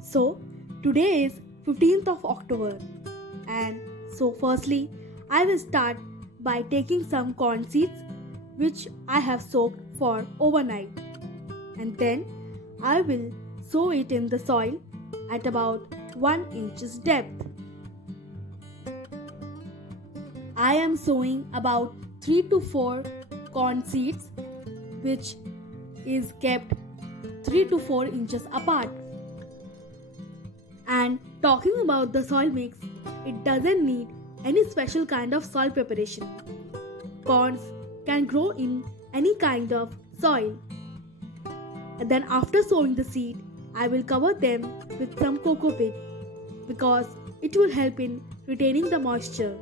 So, today is 15th of October, and so firstly, I will start by taking some corn seeds which I have soaked for overnight, and then I will sow it in the soil at about 1 inches depth. I am sowing about 3 to 4 corn seeds which is kept 3 to 4 inches apart. And talking about the soil mix, it doesn't need any special kind of soil preparation. Corns can grow in any kind of soil. And then after sowing the seed, I will cover them with some cocoa peat because it will help in retaining the moisture.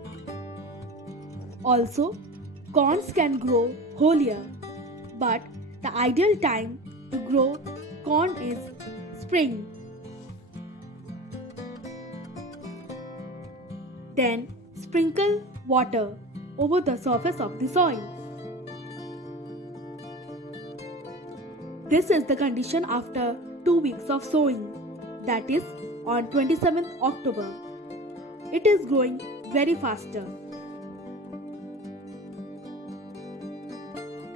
Also, corns can grow whole year, but the ideal time to grow corn is spring. Then sprinkle water over the surface of the soil. This is the condition after 2 weeks of sowing, that is on 27th October. It is growing very faster.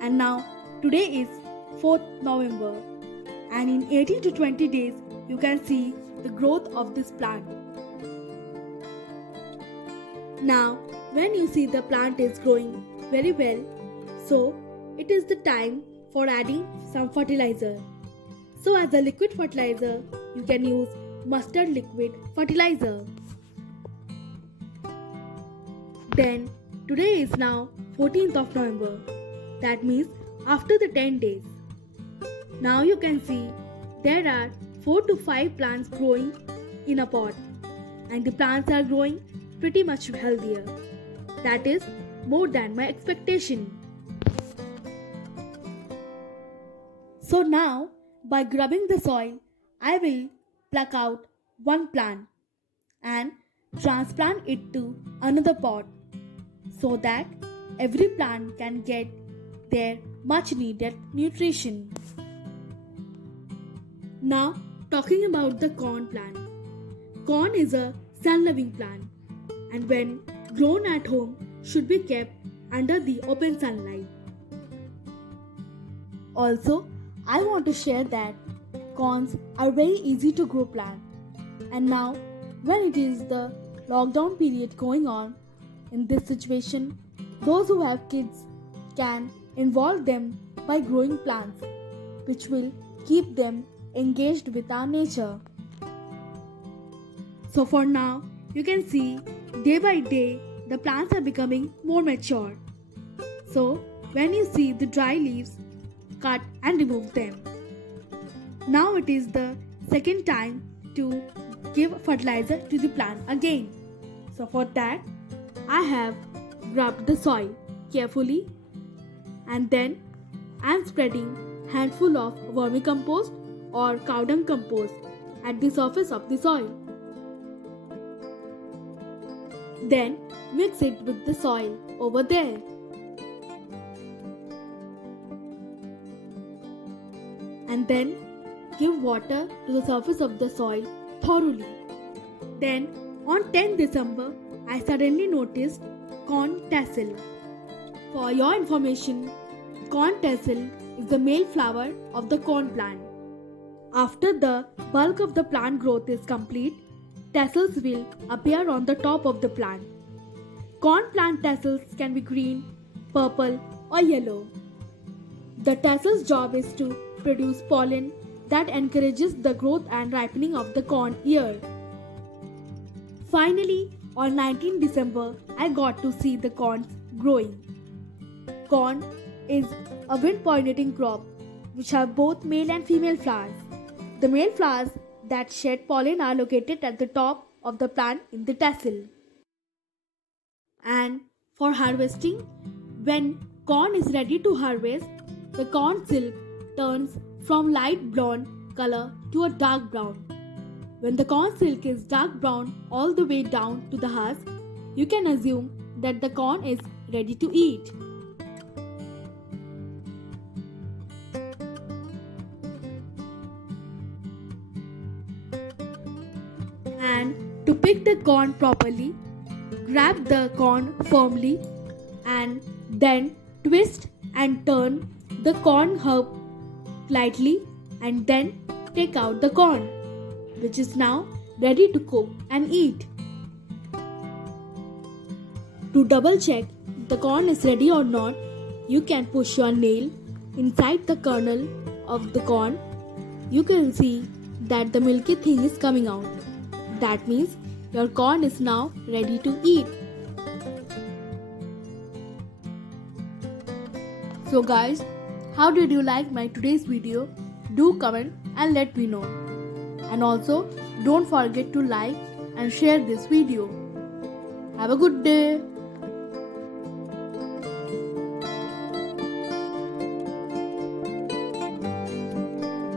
And now today is 4th November, and in 18 to 20 days you can see the growth of this plant. Now when you see the plant is growing very well, so it is the time for adding some fertilizer. So as a liquid fertilizer, you can use mustard liquid fertilizer. Then today is now 14th of November. That means after the 10 days. Now you can see there are 4 to 5 plants growing in a pot, and the plants are growing pretty much healthier. That is more than my expectation. So now by grubbing the soil, I will pluck out one plant and transplant it to another pot so that every plant can get their much needed nutrition. Now talking about the corn plant. Corn is a sun-loving plant, and when grown at home should be kept under the open sunlight. Also, I want to share that corns are very easy to grow plant, and now when it is the lockdown period going on, in this situation, those who have kids can involve them by growing plants, which will keep them engaged with our nature. So for now, you can see day by day the plants are becoming more mature. So when you see the dry leaves, cut and remove them. Now it is the second time to give fertilizer to the plant again. So for that, I have grubbed the soil carefully, and then I am spreading handful of vermicompost or cow dung compost at the surface of the soil. Then mix it with the soil over there. And then give water to the surface of the soil thoroughly. Then on 10th December, I suddenly noticed corn tassel. For your information, corn tassel is the male flower of the corn plant. After the bulk of the plant growth is complete, tassels will appear on the top of the plant. Corn plant tassels can be green, purple or yellow. The tassel's job is to produce pollen that encourages the growth and ripening of the corn ear. Finally, on 19 December, I got to see the corns growing. Corn is a wind-pollinating crop which have both male and female flowers. The male flowers that shed pollen are located at the top of the plant in the tassel. And for harvesting, when corn is ready to harvest, the corn silk turns from light blonde color to a dark brown. When the corn silk is dark brown all the way down to the husk, you can assume that the corn is ready to eat. And to pick the corn properly, grab the corn firmly and then twist and turn the corn herb lightly and then take out the corn, which is now ready to cook and eat. To double check if the corn is ready or not, you can push your nail inside the kernel of the corn. You can see that the milky thing is coming out. That means your corn is now ready to eat. So guys, how did you like my today's video? Do comment and let me know. And also don't forget to like and share this video. Have a good day.